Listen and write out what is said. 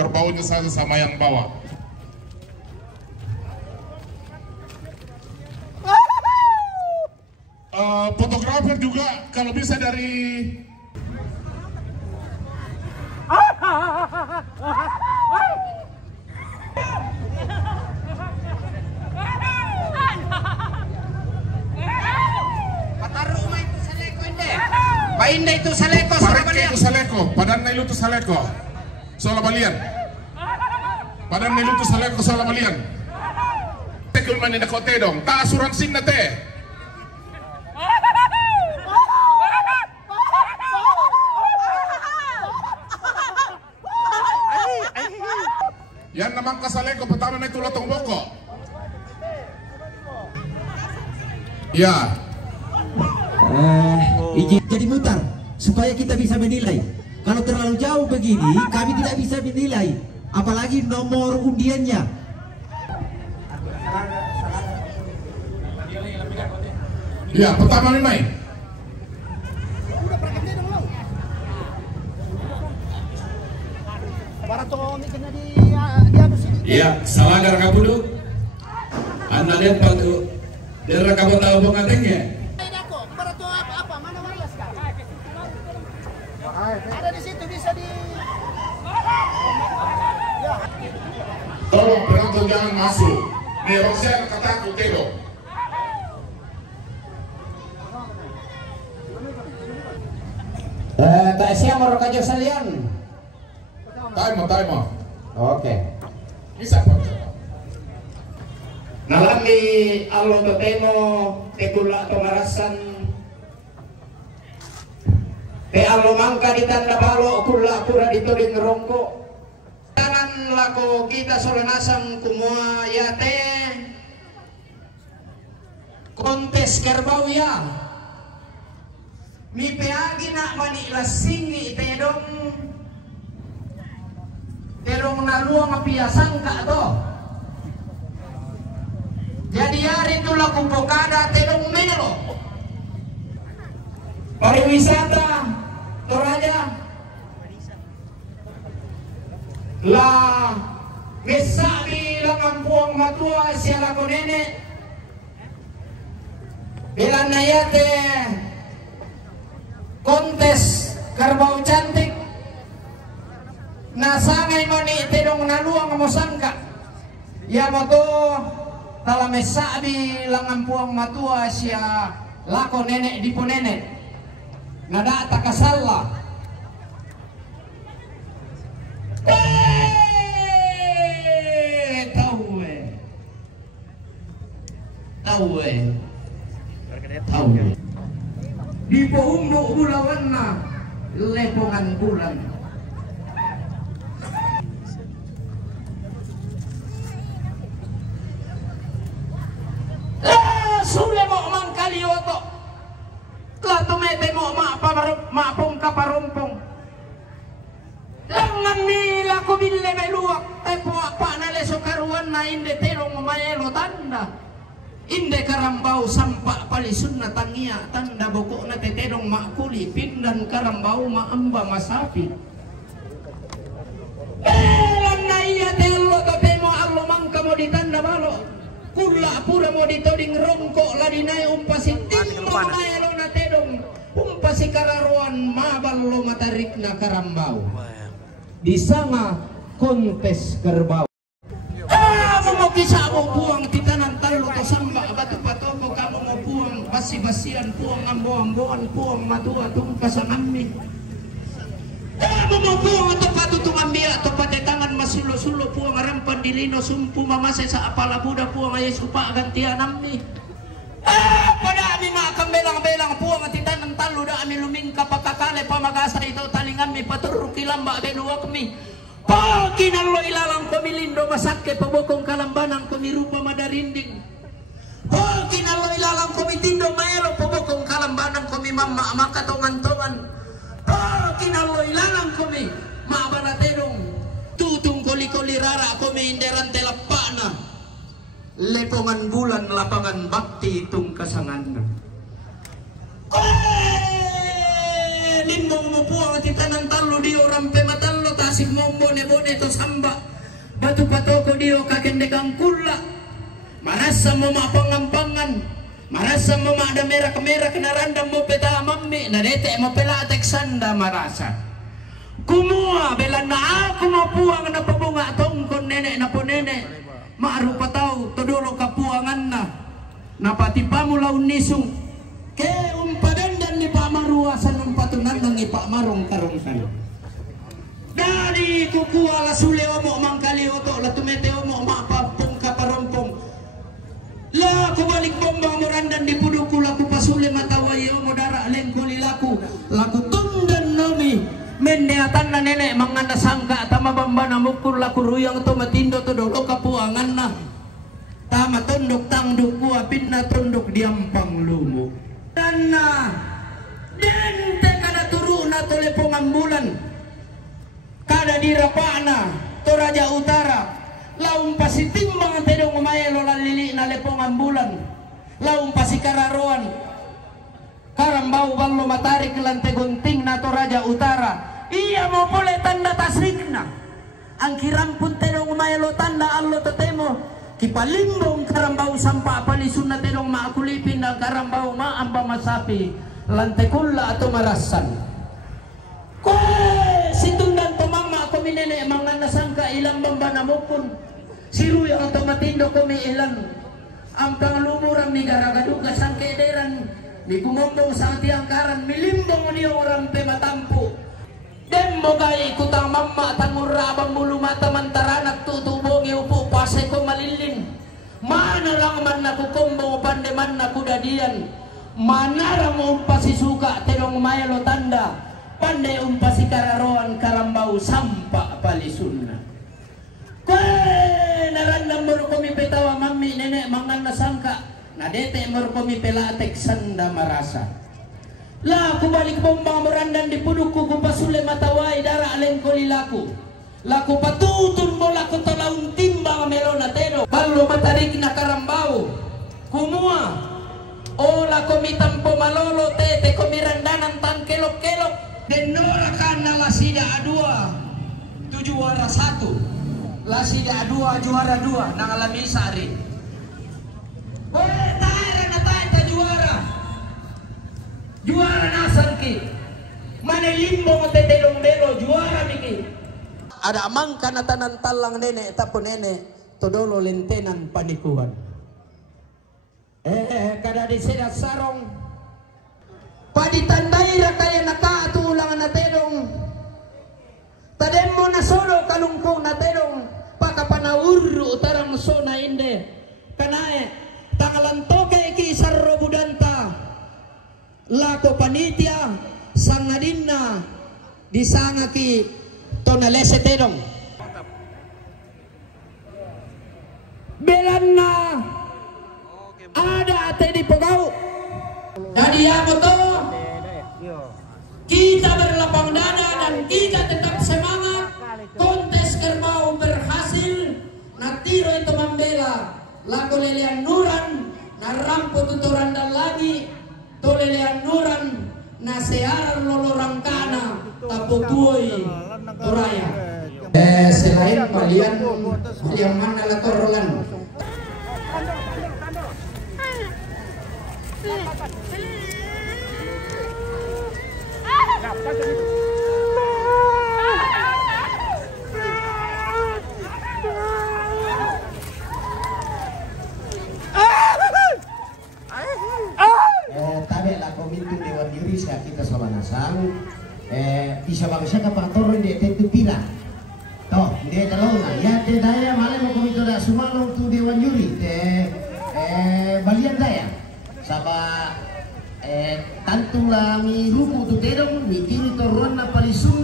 kerbaunya saja sama yang bawa. Fotografer juga kalau bisa dari Painda itu saleko, Pareke itu saleko, padan na iluto saleko. Sola balian. Padan na iluto saleko sola balian. Tekul man ni nakote dong, ta asuransin na te. Yan naman kasaleko, patama na ito latong boko. Ya. Izin jadi mutar supaya kita bisa menilai. Kalau terlalu jauh begini kami tidak bisa menilai, apalagi nomor undiannya. Ya, pertama nih main. Iya, salagar kabudu. Anda lihat patu daerah kabupaten Bongkateng ya. Ada di situ bisa di. Tolong penonton jangan masuk. Nih Rosia kataku tego. Tak siapa orang kajo salian. Time. Oke. Bisa Pak. Nalami allo totemo tegula tomarasan. Te allo mangka ditanda balo kula pura ditoling rongko. Tanan lako kita solanasang kumua yate. Kontes kerbau ya. Mi peagi na mani lasingi tedong. Terong naluang apiasan ka to. Jadi hari itu laku pokada terong melo. Pariwisata Toraja lah mesabi lang puang matua siya ko nene bilang na yate kontes kerbau cantik nasangay mani tenong naluang mo sangka ya mo to tala mesabi lang puang matua siya lako nene di po nene nada takasalla tahu di pohumno bulawan na lepongan bulan sule mo mang kalioto lah tumete mo maapong kaparumpong langan nila ko bille meluak tepo apa na leso karuan na inde terong mayelo tanda inde karambau sampak palisun na tangia tanda boko na teterong makuli pindan karambau maamba masapi lan na iya telo temo allo mangka mo ditanda balo kula pura mo ditoding rongko ladinay umpasin tingmo mayelo na tedong umpasi kararuan maballo matarik na karambau di sana kontes kerbau mo kisa mo buang titanan talo to samba batu patoko kamu mo buang basi-basian buang ambo-amboan buang matua tungkasan ammi kamu mo buang to patutung ambia to patetangan masulo-sulo buang rampan dilino sumpu mamase sa apala buda buang ay supa gantian ammi pada ami makambelang-belang buang titanan talo da ami lumingka pakakale pamagasa ito talingan mi paturuk ilamba beluak mi Pakinalo ilalang pamilindo masake pabokong kalambanang pamirupa madarinding. Pakinalo ilalang komitindo mayro pabokong kalambanang komi mama makatongan-tongan. Pakinalo ilalang komi maabanaterong tutung koli-koli rara komi inderan telapana. Lepongan bulan lapangan bakti itung kasangan. limbong mo puang at itanan talo di orang pematalo tasik mong bone-bone to samba batu patoko dio kakendekang kula marasa mo mapangampangan marasa mo ada merah kemerah kenarandam mo peta mammi na dete mo pelatek sanda marasa kumua bela na ako mo puang na pabunga tongkon nenek na po nenek maarupa tau todolo kapuangan na napatipa mo laun nisong ke umpadandan ni pamaruasan ng patunan ng ipamarong karongsan dari kukuha la suleo mo mangkalioto la tumeteo mo mapapong kaparompong la kubalik bombang morandan di puduku laku pasule matawayo mo dara lengko lilaku laku tundan nomi mendeatan na nenek manganda sangka tama bamba na mukul laku ruyang to matindo to dolo kapuangan na tama tunduk tangduk kuapin na tunduk diampang lumo dan na dente kada turu na tole pengambulan kada dirapana to Raja Utara laung pasitimbang tedong umayelo lalili na lepong ambulan laung pasikararoan karambau ballo matarik lante gunting na to Raja Utara iya mo pole tanda tasrikna ang kirampun tedong umayelo tanda allo totemo kipalimbong karambau sampa palisun na tedong maakulipin na karambau maamba masapi lante kulla atau marasan ko situndan pamama ko minene mga nasangka ilang bamba na mukun siru yang atau matindo ko mi ilan ang panglumurang ni garagaduga sang kederan ni kumombong sa tiangkaran milimbong ni orang pematampu dem mo gay kutang mamma tangurabang mulu mata mantaranak tutubongi upo pase ko malilin mana lang man nakukumbo pandeman nakudadian manara mo umpasisuka tenong mayalo tanda pandai umpasikararoan karambau sampa palisunna kwe narandam mo kami petawa mami nenek mangan nasangka nadete mo kami pelatek sanda marasa la kubalik bombang morandan di puduku kupasule matawai dara alengko lilaku laku patutun mo laku talaung timbang melona teno ballo matarik na karambau kumua ola komitampo malolo tete komirandanan tan kelok-kelok denora kana lasida A2 tu juara 1 lasida A2 juara 2 nang alami sari boleh taira na tayo juara nasan ki mana limbo tete lombelo juara niki ada amangka na tanan talang nenek tapo nenek todolo lentenan panikuan kada di seda sarong paditandai ra kaya nakatulang na tedong tadem mo na solo kalungkong na tedong pakapanawuru utarang sona inde kanae tangalan toke ki sarro budanta lako panitia sangadinna disanga ki tonalese tedong belanna ada ate di pegau jadi apa tuh kita berlapang dada dan kita tetap semangat kontes kerbau berhasil natiro itu membela lagu lelean nuran narampo tuturan dan lagi to lelean nuran nasearan lolorang kana taputuoi toraya selain kalian yang mana latorolan tabe la komite dewan juri sa kita sama nasang bisa bangsa kapatoro de tentu pira toh dia kalau ya de daya malah mau komite da sumalo tu dewan juri balian daya saba tantu la mi rupu tu tedong mi kiri toron na palisung